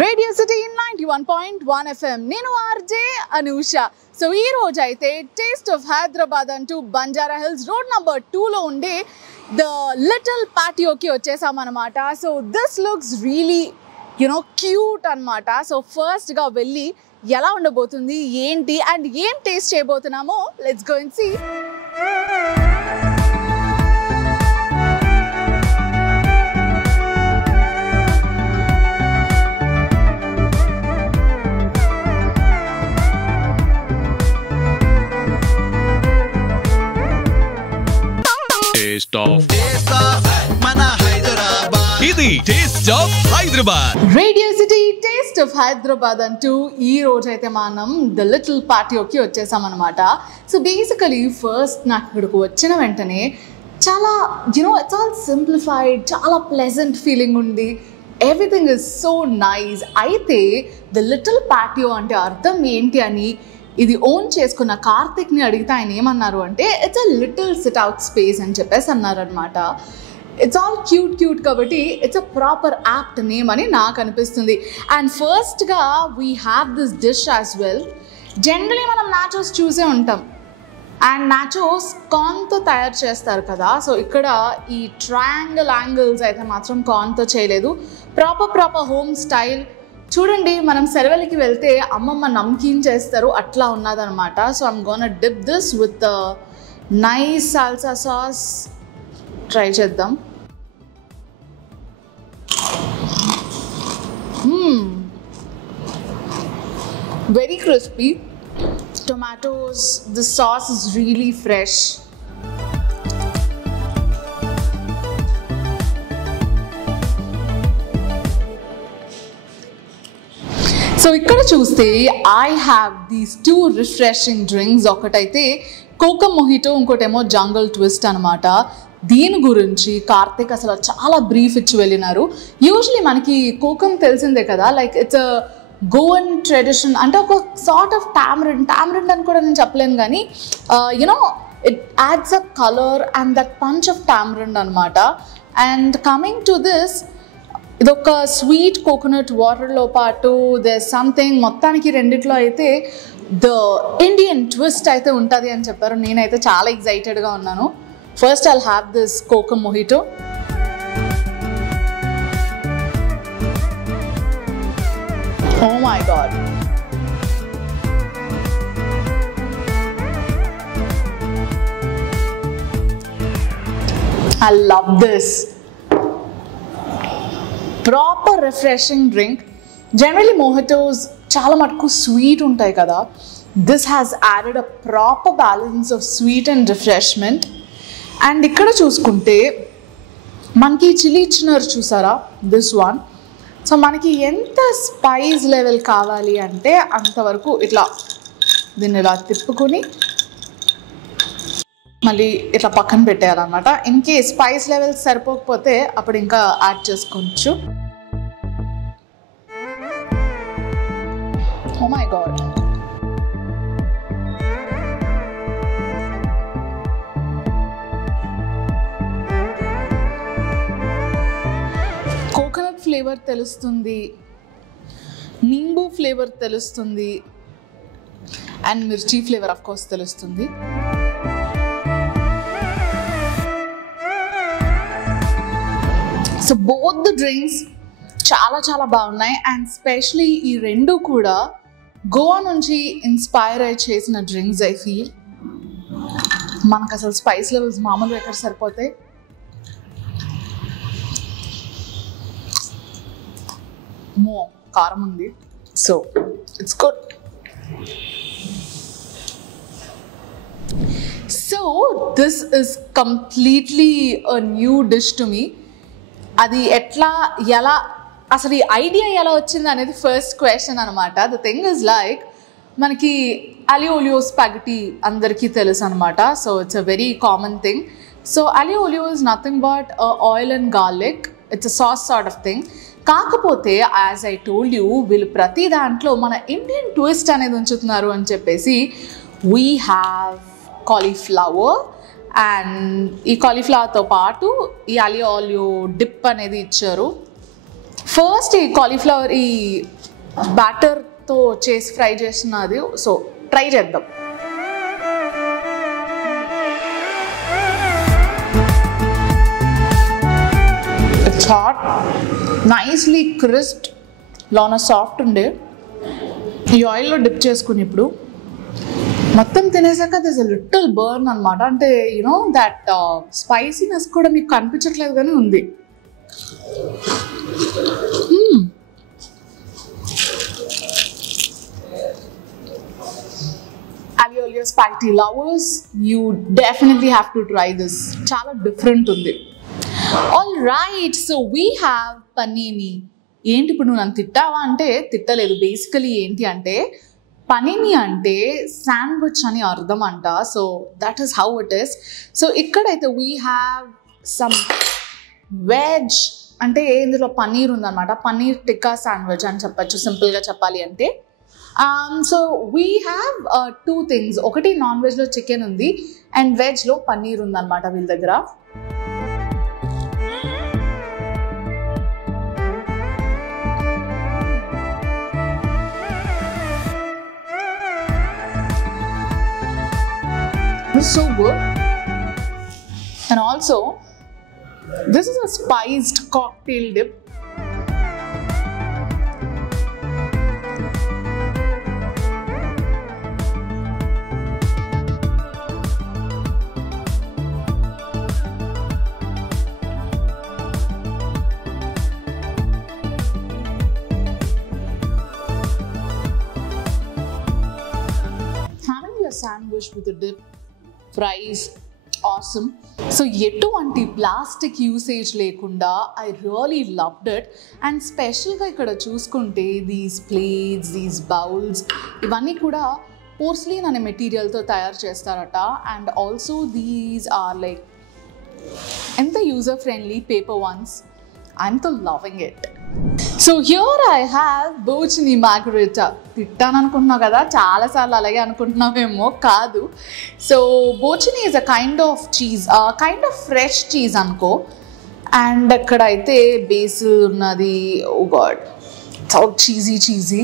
Radio city 91.1 FM. నేను RJ Anusha. So ఈ రోజు అయితే టేస్ట్ ఆఫ్ హైదరాబాద్ అంటూ బంజారా హిల్స్ రోడ్ నంబర్ 2లో ఉండే ద లిటిల్ పాటియోకి వచ్చేసామన్నమాట. So this looks really cute అనమాట. సో ఫస్ట్గా వెళ్ళి ఎలా ఉండబోతుంది ఏంటి అండ్ ఏం టేస్ట్ చేయబోతున్నామో లెట్స్ గో అండ్ సీ. ఇది taste of Hyderabad. Radio city taste of Hyderabad అంటూ ఈ రోజు అయితే మనం ద లిటిల్ పాటియోకి వచ్చేసాం అనమాట. సో బేసికలీ ఫస్ట్ నాకు ఇక్కడికి వచ్చిన వెంటనే చాలా ఇట్స్ ఆల్ సింప్లిఫైడ్, చాలా ప్లెజెంట్ ఫీలింగ్ ఉంది. Everything is so nice. అయితే ద లిటిల్ పాటియో అంటే అర్థం ఏంటి అని ఇది ఓన్ చేసుకున్న కార్తిక్ని అడిగితే ఆయన ఏమన్నారు అంటే it's a little SIT out space అని చెప్పేసి అన్నారనమాట. ఇట్స్ ఆల్ క్యూట్ కాబట్టి it's a proper apt name అని నాకు అనిపిస్తుంది. అండ్ ఫస్ట్గా we have this dish as well. Generally మనం నాచోస్ చూసే ఉంటాం అండ్ నాచోస్ కార్న్తో తయారు చేస్తారు కదా. సో ఇక్కడ ఈ ట్రయాంగిల్ యాంగిల్స్ అయితే మాత్రం కార్న్తో చేయలేదు, ప్రాపర్ హోమ్ స్టైల్. చూడండి, మనం సెలవులకి వెళ్తే అమ్మమ్మ నమ్కీన్ చేస్తారు, అట్లా ఉన్నదనమాట. So I'm gonna dip this with nice salsa sauce. Try చేద్దాం. Very crispy. Tomatoes, the sauce is really fresh. So ఇక్కడ చూస్తే I have these 2 refreshing drinks. ఒకటైతే కోకమ్ మొహిటో, ఇంకోటేమో జంగల్ ట్విస్ట్ అనమాట. దీని గురించి కార్తిక్ అసలు చాలా బ్రీఫ్ ఇచ్చి వెళ్ళినారు. యూజువలీ మనకి కోకమ్ తెలిసిందే కదా, like it's a Goan tradition. అంటే ఒక సార్ట్ ఆఫ్ టామరిండ్ అని కూడా నేను చెప్పలేను, కానీ it adds a colour and that punch of tamarind అనమాట. అండ్ కమింగ్ టు దిస్, ఇదొక స్వీట్ కోకోనట్ వాటర్లో పాటు దేర్ సంథింగ్, మొత్తానికి రెండిట్లో అయితే ద ఇండియన్ ట్విస్ట్ అయితే ఉంటుంది అని చెప్పారు. నేనైతే చాలా ఎక్సైటెడ్గా ఉన్నాను. First I'll have this kokum mojito. Oh my god. I love this. Proper refreshing drink. Generally mojitos చాలా మటుకు స్వీట్ ఉంటాయి కదా. This has added a proper balance of sweet and refreshment. And ఇక్కడ చూసుకుంటే మనకి చిల్లీ ఇచ్చినారు చూసారా, దిస్ వన్. సో మనకి ఎంత స్పైస్ లెవెల్ కావాలి అంటే అంతవరకు ఇట్లా దీన్ని ఇలా తిప్పుకొని మళ్ళీ ఇట్లా పక్కన పెట్టేయాలన్నమాట. ఇన్కేస్ స్పైస్ లెవెల్ సరిపోకపోతే అప్పుడు ఇంకా యాడ్ చేసుకోవచ్చు. Oh my god. Coconut flavour తెలుస్తుంది, నింబు ఫ్లేవర్ తెలుస్తుంది, అండ్ మిర్చి ఫ్లేవర్ ఆఫ్ కోర్స్ తెలుస్తుంది. సో బోత్ ద డ్రింక్స్ చాలా బాగున్నాయి. అండ్ స్పెషలీ ఈ రెండు కూడా గోవా నుంచి ఇన్స్పైర్ అయి చేసిన డ్రింక్స్. ఐ ఫీల్ మనకు అసలు స్పైస్ లెవెల్స్ మామూలుగా ఎక్కడ సరిపోతాయి. మో కారం ఉంది, so it's good. So this is completely a new dish to me. అది ఎలా అసలు ఈ ఐడియా ఎలా వచ్చింది అనేది ఫస్ట్ క్వశ్చన్ అనమాట. ద థింగ్ ఇస్ లైక్ మనకి అలియో ఒలియో స్పాగెటీ అందరికీ తెలుసు అనమాట. So it's a very common thing. So aglio olio is nothing but oil and garlic. It's a sauce sort of thing. కాకపోతే as I told you, వీళ్ళు ప్రతి దాంట్లో మన Indian twist అనేది ఉంచుతున్నారు అని చెప్పేసి వీ హ్యావ్ కాలీఫ్లవర్. అండ్ ఈ కాలీఫ్లవర్తో పాటు ఈ అలియో ఆలియో డిప్ అనేది ఇచ్చారు. ఫస్ట్ ఈ కాలీఫ్లవర్ ఈ బ్యాటర్తో చేసి ఫ్రై చేస్తున్నది, సో ట్రై చేద్దాం. ఇట్స్ హాట్, నైస్లీ క్రిస్ప్, లోన సాఫ్ట్ ఉండే. ఈ ఆయిల్లో డిప్ చేసుకుని ఇప్పుడు మొత్తం తినేసాక దిస్ ఎ లిటిల్ బర్న్ అనమాట. అంటే యూనో దట్ స్పైసీనెస్ కూడా మీకు కనిపించట్లేదు కానీ ఉంది. Aglio spicy lovers, you definitely have to try this. Chala different undi. All right, so we have panini. ఏంటి ఇప్పుడు నువ్వు నన్ను తిట్టావా అంటే తిట్టలేదు. బేసికలీ ఏంటి అంటే పనీని అంటే శాండ్విచ్ అని అర్థం అంట. So that is how it is. So ఇక్కడైతే వీ హ్యావ్ సమ్ వెజ్, అంటే ఇందులో పన్నీర్ ఉందన్నమాట. పన్నీర్ టిక్కా శాండ్విచ్ అని చెప్పచ్చు సింపుల్గా చెప్పాలి అంటే. So we have 2 things. ఒకటి నాన్ వెజ్లో చికెన్ ఉంది అండ్ వెజ్లో పన్నీర్ ఉందన్నమాట వీళ్ళ దగ్గర. This is so good. And also this is a spiced cocktail dip. Having a sandwich with a dip, fries, awesome. So ఎటువంటి ప్లాస్టిక్ యూసేజ్ లేకుండా I really loved it. And స్పెషల్గా ఇక్కడ చూసుకుంటే దీస్ ప్లేట్స్, దీస్ బౌల్స్ ఇవన్నీ కూడా పోర్స్లీన్ అనే మెటీరియల్తో తయారు చేస్తారట. And also these are like ఎంత user friendly paper ones. I'm to loving it. So here I have bocconcini margherita. తిట్టాను అనుకుంటున్నావు కదా, చాలాసార్లు అలాగే అనుకుంటున్నావేమో. కాదు. So bocconcini is a kind of cheese, kind of fresh cheese అనుకో. అండ్ అక్కడ అయితే బేసిల్ ఉన్నది. Oh God, so cheesy cheesy.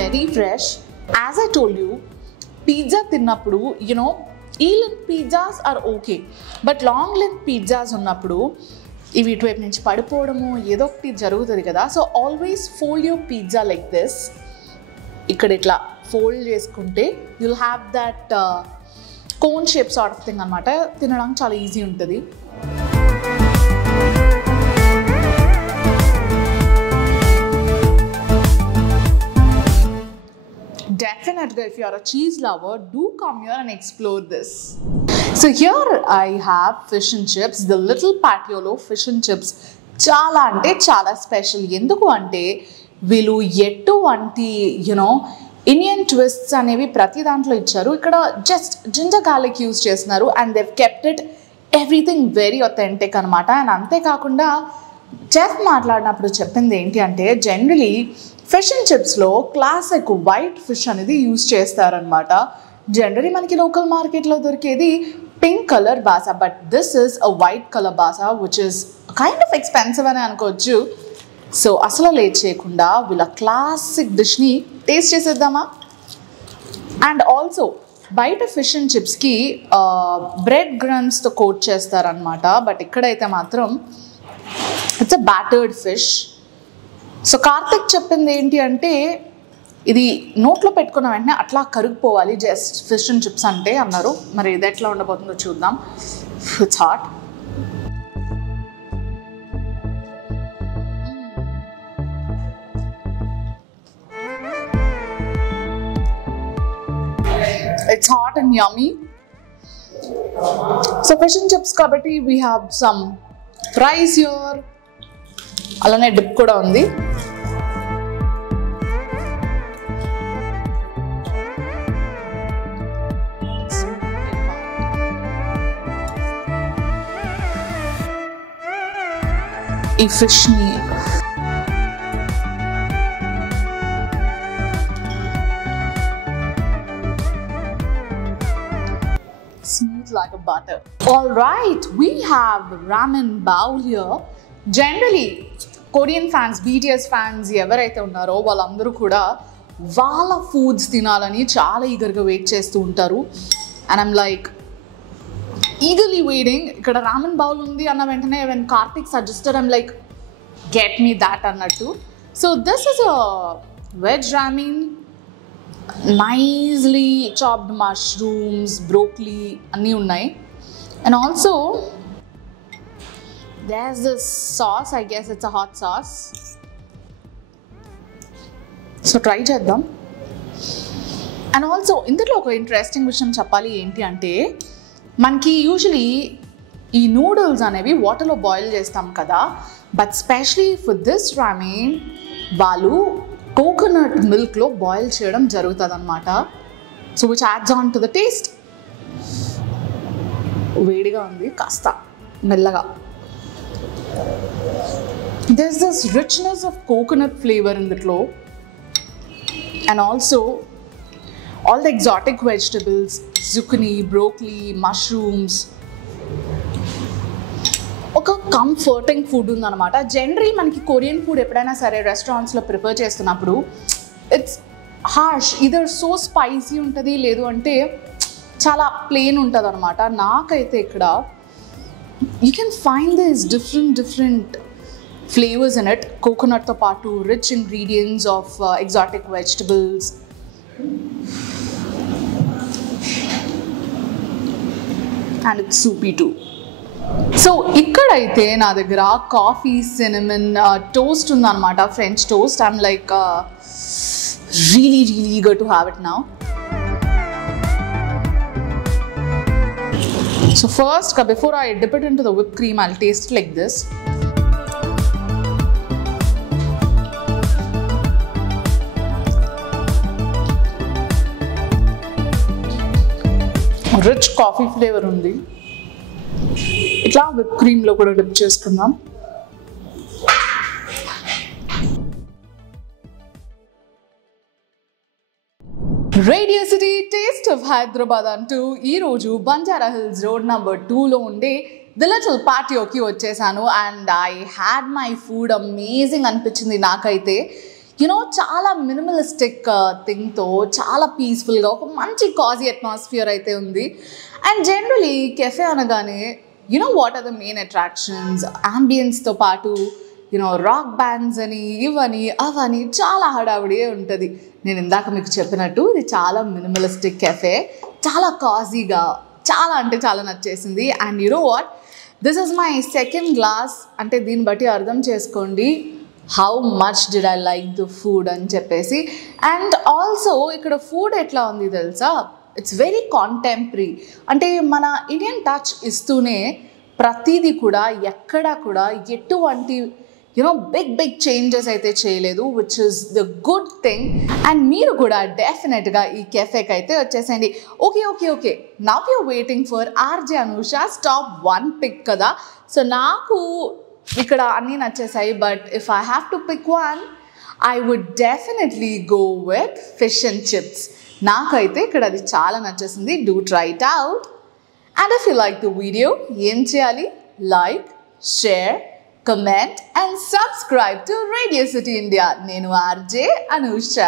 Very fresh. As I told you, pizza తిన్నప్పుడు యునో ఈ length pizzas are okay, but long length pizzas ఉన్నప్పుడు ఇవి ఇటువైపు నుంచి పడిపోవడము ఏదో ఒకటి జరుగుతుంది కదా. So always fold your pizza like this. ఇక్కడ ఇట్లా ఫోల్డ్ చేసుకుంటే you'll have that cone shape sort of thing అనమాట. తినడానికి చాలా ఈజీ ఉంటుంది. Definitely, if you are a cheese lover, do come here and explore this. So here I have fish and chips, the little patiolo fish and chips. చాలా అంటే చాలా special. ఎందుకు అంటే వీళ్ళు ఎటువంటి యునో ఇండియన్ ట్విస్ట్స్ అనేవి ప్రతి దాంట్లో ఇచ్చారు. ఇక్కడ జస్ట్ జింజర్ గార్లిక్ యూజ్ చేస్తున్నారు and they kept it everything very authentic అనమాట. అండ్ అంతేకాకుండా చెఫ్ మాట్లాడినప్పుడు చెప్పింది ఏంటి అంటే జనరలీ ఫిష్ అండ్ చిప్స్లో క్లాసిక్ వైట్ ఫిష్ అనేది యూజ్ చేస్తారనమాట. జనరలీ మనకి లోకల్ మార్కెట్లో దొరికేది pink colour basa, but this is a white colour basa which is kind of expensive అని అనుకోవచ్చు. సో అసలు లేట్ చేయకుండా వీళ్ళ క్లాసిక్ డిష్ని టేస్ట్ చేసేద్దామా. అండ్ ఆల్సో బయట ఫిష్ అండ్ చిప్స్కి బ్రెడ్ గ్రమ్స్తో కోట్ చేస్తారనమాట, బట్ ఇక్కడైతే మాత్రం it's a battered fish. So Karthik చెప్పింది ఏంటి అంటే ఇది నోట్లో పెట్టుకున్న వెంటనే అట్లా కరిగిపోవాలి జస్ట్ ఫిష్ అండ్ చిప్స్ అంటే అన్నారు. మరి ఇది ఎట్లా ఉండబోతుందో చూద్దాం. It's hot. It's hot and yummy. So fish and chips kabatti we have some fries here. Alane dip kuda undi. ఈ fish ni smooth like a butter. All right, we have ramen bowl here. Generally, Korean fans, BTS fans ఎవరైతే ఉన్నారో వాళ్ళందరూ కూడా వాళ్ళ foods తినాలని చాలా ఈగర్గా wait చేస్తూ ఉంటారు. And I'm like eagerly waiting. ఇక్కడ ramen bowl ఉంది అన్న వెంటనే when Karthik suggested, I'm like, get me that అన్నట్టు. So this is a veg ramen, nicely chopped mushrooms, broccoli అన్నీ ఉన్నాయి. And also there's this sauce, I guess it's a hot sauce. So try చేద్దాం. And also ఇందులో ఒక interesting విషయం చెప్పాలి ఏంటి అంటే మనకి యూజువలీ ఈ నూడిల్స్ అనేవి వాటర్లో బాయిల్ చేస్తాం కదా, but specially for this ramen వాళ్ళు కోకోనట్ మిల్క్లో బాయిల్ చేయడం జరుగుతుంది అనమాట. So which adds on to the taste. వేడిగా ఉంది, కాస్త మెల్లగా. There is this richness of coconut flavour in దిట్లో. And also all the exotic vegetables, zucchini, broccoli, mushrooms. ఒక కంఫర్టింగ్ ఫుడ్ ఉందన్నమాట. జనరలీ మనకి కొరియన్ ఫుడ్ ఎప్పుడైనా సరే రెస్టారెంట్స్లో ప్రిపేర్ చేస్తున్నప్పుడు it's harsh, either so spicy ఉంటుంది, లేదు అంటే చాలా ప్లెయిన్ ఉంటుంది అనమాట. నాకైతే ఇక్కడ you can find this different flavours in it. కోకోనట్తో పాటు rich ingredients of exotic vegetables. And it's soupy too. So ఇక్కడైతే నా దగ్గర కాఫీ సినమన్ టోస్ట్ ఉందన్నమాట, French toast. I'm like really eager to have it now. So first, before I dip it into the whipped cream, I'll taste it like this. Rich coffee flavour ఉంది. ఇట్లా whip క్రీమ్లో కూడా dip చేసుకుందాం. Radio city taste of Hyderabad అంటూ ఈరోజు Banjara hills road number 2లో ఉండే the little పాటియోకి వచ్చేసాను. And I had my food. Amazing అనిపించింది నాకైతే. యూనో చాలా మినిమలిస్టిక్ థింగ్తో చాలా పీస్ఫుల్గా ఒక మంచి కాజీ అట్మాస్ఫియర్ అయితే ఉంది. అండ్ జనరలీ కెఫే అనగానే you know what are the main attractions, అంబియన్స్తో పాటు యూనో రాక్ బ్యాండ్స్ అని ఇవని అవని చాలా హడావిడి ఉంటుంది. నేను ఇందాక మీకు చెప్పినట్టు ఇది చాలా మినిమలిస్టిక్ కెఫే, చాలా కాజీగా, చాలా అంటే చాలా నచ్చేసింది. And you know what, this is my second glass. అంటే దీన్ని బట్టి అర్థం చేసుకోండి how much did I like the food అని చెప్పేసి. అండ్ ఆల్సో ఇక్కడ ఫుడ్ ఎట్లా ఉంది తెలుసా, ఇట్స్ వెరీ కాంటెంపరీ. అంటే మన ఇండియన్ టచ్ ఇస్తూనే ప్రతిదీ కూడా ఎక్కడా కూడా ఎటువంటి యూనో బిగ్ చేంజెస్ అయితే చేయలేదు, which is the good thing. And మీరు కూడా డెఫినెట్గా ఈ కెఫేకి అయితే వచ్చేసేయండి. Okay now you waiting for RJ Anusha's top 1 pick కదా. సో నాకు ఇక్కడ అన్నీ నచ్చేసాయి, but if I have to pick one I would definitely go with fish and chips. నాకైతే ఇక్కడ అది చాలా నచ్చేసింది. Do try it out. And if you like the video ఏం చేయాలి? Like, share, comment and subscribe to radio city India. నేను RJ Anusha.